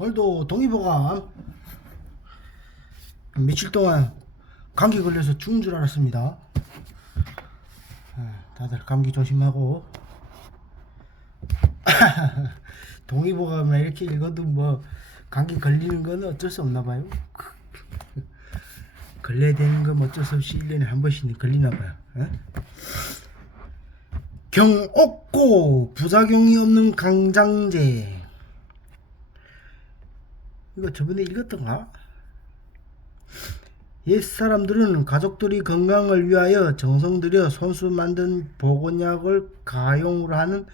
오늘도 동의보감 며칠 동안 감기 걸려서 죽은 줄 알았습니다. 다들 감기 조심하고 동의보감을 이렇게 읽어도 뭐 감기 걸리는 건 어쩔 수 없나 봐요. 걸려야 되는 건 어쩔 수 없이 1년에 한 번씩 걸리나 봐요. 경 없고 부작용이 없는 강장제. 이거 저번에 읽었던가? 옛사람들은 가족들이 건강을 위하여 정성 들여 손수 만든 보건약을 가용으로 하는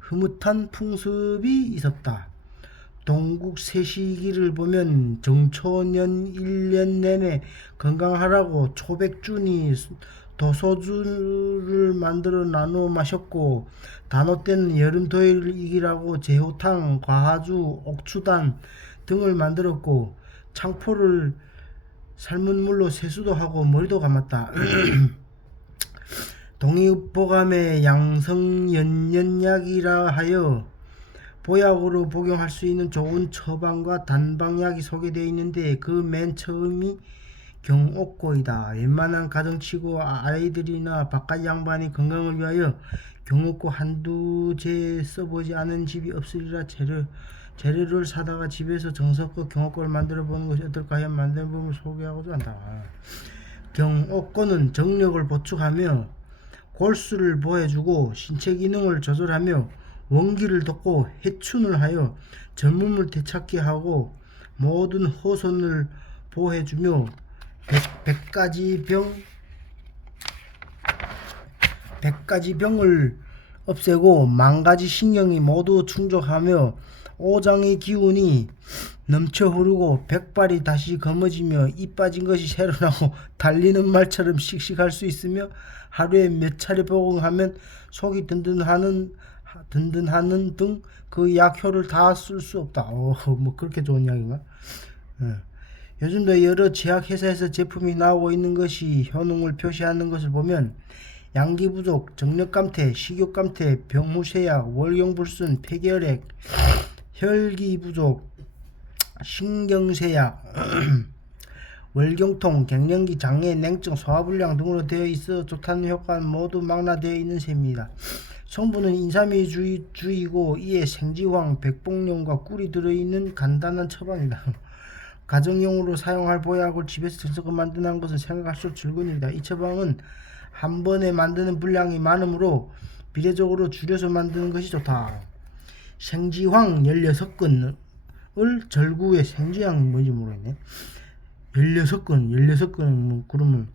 흐뭇한 풍습이 있었다. 동국 세시기를 보면 정초년 1년 내내 건강하라고 초백준이 도소주를 만들어 나누어 마셨고, 단오 때는 여름 더위를 이기라고 제호탕, 과하주, 옥추단 등을 만들었고, 창포를 삶은 물로 세수도 하고 머리도 감았다. 동의보감에 양성연년약이라 하여 보약으로 복용할 수 있는 좋은 처방과 단방약이 소개되어 있는데, 그 맨 처음이 경옥고이다. 웬만한 가정치고 아이들이나 바깥 양반이 건강을 위하여 경옥고 한두 제 써보지 않은 집이 없으리라. 재료를 사다가 집에서 정성껏 경옥고를 만들어 보는 것이 어떨까 하여 만드는 법을 소개하고자 한다. 경옥고는 정력을 보충하며 골수를 보해주고 신체 기능을 조절하며 원기를 돋고 해춘을 하여 젊음을 되찾게 하고 모든 허손을 보해주며 백가지 병을 없애고 만가지 신경이 모두 충족하며 오장의 기운이 넘쳐 흐르고 백발이 다시 검어지며 이 빠진 것이 새로 나고 달리는 말처럼 씩씩할 수 있으며 하루에 몇 차례 복용하면 속이 든든하는 등 그 약효를 다 쓸 수 없다. 뭐 그렇게 좋은 약인가? 요즘도 여러 제약회사에서 제품이 나오고 있는 것이 효능을 표시하는 것을 보면 양기부족, 정력감퇴, 식욕감퇴, 병무쇠약, 월경불순, 폐결핵, 혈기부족, 신경쇠약, 월경통, 갱년기, 장애, 냉증, 소화불량 등으로 되어 있어 좋다는 효과는 모두 망라되어 있는 셈입니다. 성분은 인삼이주이고 이에 생지황, 백봉령과 꿀이 들어있는 간단한 처방이다. 가정용으로 사용할 보약을 집에서 정성껏 만드는 것은 생각할수록 즐거운입니다. 이 처방은 한 번에 만드는 분량이 많으므로 비례적으로 줄여서 만드는 것이 좋다. 생지황 16근을 절구에 생지황이 뭔지 모르겠네. 16근은 뭐 그러면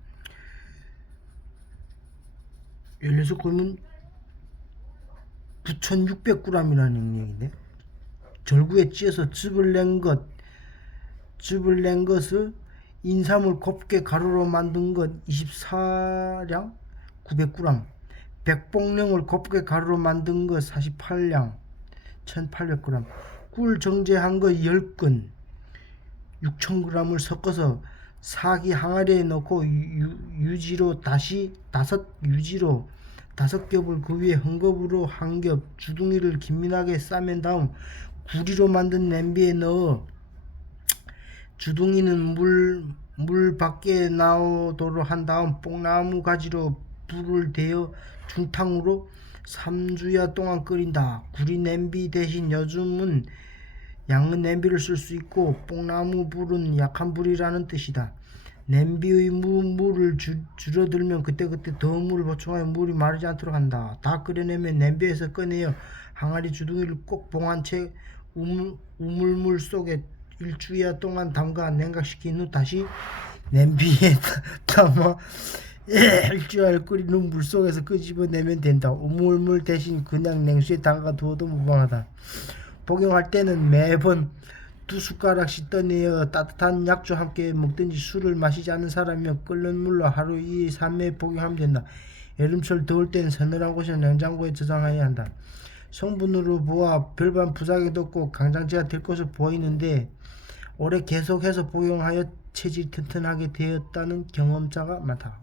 16근은 9600g이라는 얘기인데, 절구에 찧어서 즙을 낸 것을 인삼을 곱게 가루로 만든 것 24량 900g, 백봉령을 곱게 가루로 만든 것 48량 1800g, 꿀 정제한 것 10근 6000g을 섞어서 사기 항아리에 넣고 유지로 다시 5겹을 그 위에 헝겊으로 한 겹 주둥이를 긴밀하게 싸맨 다음 구리로 만든 냄비에 넣어 주둥이는 물 밖에 나오도록 한 다음 뽕나무 가지로 불을 대어 중탕으로 3주야 동안 끓인다. 구리 냄비 대신 요즘은 양은 냄비를 쓸 수 있고 뽕나무 불은 약한 불이라는 뜻이다. 냄비의 물을 줄어들면 그때그때 더 물을 보충하여 물이 마르지 않도록 한다. 다 끓여내면 냄비에서 꺼내어 항아리 주둥이를 꼭 봉한 채 우물물 속에 일주야 동안 담가 냉각시킨 후 다시 냄비에 담아 일주일 끓이는 물 속에서 끄집어내면 된다. 우물물 대신 그냥 냉수에 담가 두어도 무방하다. 복용할 때는 매번 2숟가락씩 떠내어 따뜻한 약주와 함께 먹든지 술을 마시지 않는 사람이면 끓는 물로 하루 2, 3회 복용하면 된다. 여름철 더울 때는 서늘한 곳이나 냉장고에 저장해야 한다. 성분으로 보아 별반 부작용도 없고 강장제가 될 것으로 보이는데 오래 계속해서 복용하여 체질이 튼튼하게 되었다는 경험자가 많다.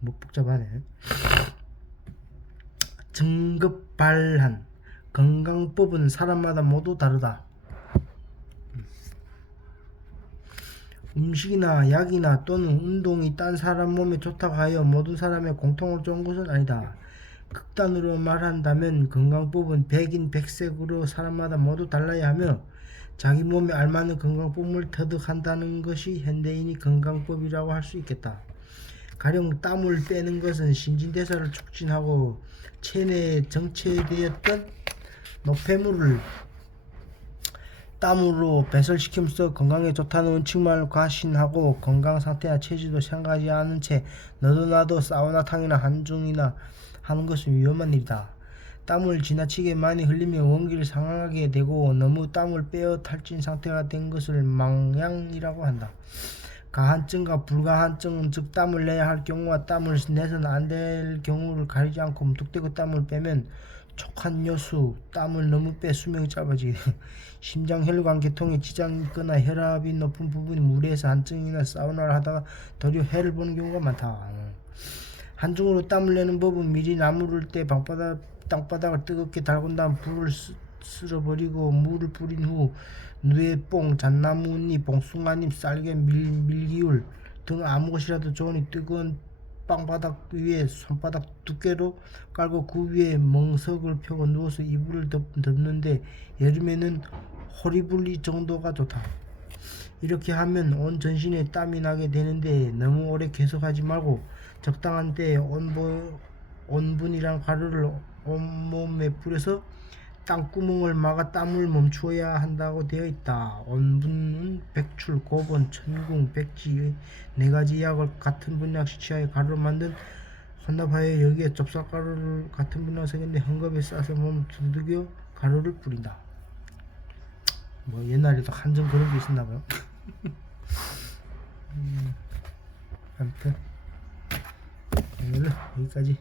뭐 복잡하네. 증급발한 건강법은 사람마다 모두 다르다. 음식이나 약이나 또는 운동이 딴 사람 몸에 좋다고 하여 모든 사람의 공통으로 좋은 것은 아니다. 극단으로 말한다면 건강법은 백인 백색으로 사람마다 모두 달라야 하며 자기 몸에 알맞는 건강법을 터득한다는 것이 현대인의 건강법이라고 할 수 있겠다. 가령 땀을 빼는 것은 신진대사를 촉진하고 체내에 정체되었던 노폐물을 땀으로 배설시키면서 건강에 좋다는 원칙만을 과신하고 건강 상태나 체질도 생각하지 않은 채 너도 나도 사우나탕이나 한중이나 하는 것은 위험한 일이다. 땀을 지나치게 많이 흘리면 원기를 상하게 되고 너무 땀을 빼어 탈진 상태가 된 것을 망양이라고 한다. 가한증과 불가한증은 즉 땀을 내야 할 경우와 땀을 내서는 안 될 경우를 가리지 않고 무턱대고 땀을 빼면 촉한 요수, 땀을 너무 빼 수명이 짧아지게 심장혈관 계통에 지장이 있거나 혈압이 높은 부분이 무리해서 한증이나 사우나를 하다가 도리어 해를 보는 경우가 많다. 한증으로 땀을 내는 법은 미리 나무를 때 땅바닥을 뜨겁게 달군 다음 불을 쓸어버리고 물을 뿌린 후 누에뽕, 잣나무잎, 봉숭아잎, 쌀개, 밀기울 등 아무 것이라도 좋으니 뜨거운 빵바닥 위에 손바닥 두께로 깔고 그 위에 멍석을 펴고 누워서 이불을 덮는데 여름에는 호리불리 정도가 좋다. 이렇게 하면 온 전신에 땀이 나게 되는데 너무 오래 계속하지 말고 적당한 때에 온분이란 가루를 온몸에 뿌려서 땅구멍을 막아 땀을 멈추어야 한다고 되어 있다. 온분은 백출, 고본, 천궁, 백지 네 가지 약을 같은 분량씩 취하여 가루로 만든 혼납하여 여기에 좁쌀가루를 같은 분량 섞였는데 헝겊에 싸서 몸을 두들겨 가루를 뿌린다. 뭐 옛날에도 한정 그런 게 있었나봐요. 아무튼 오늘은 여기까지.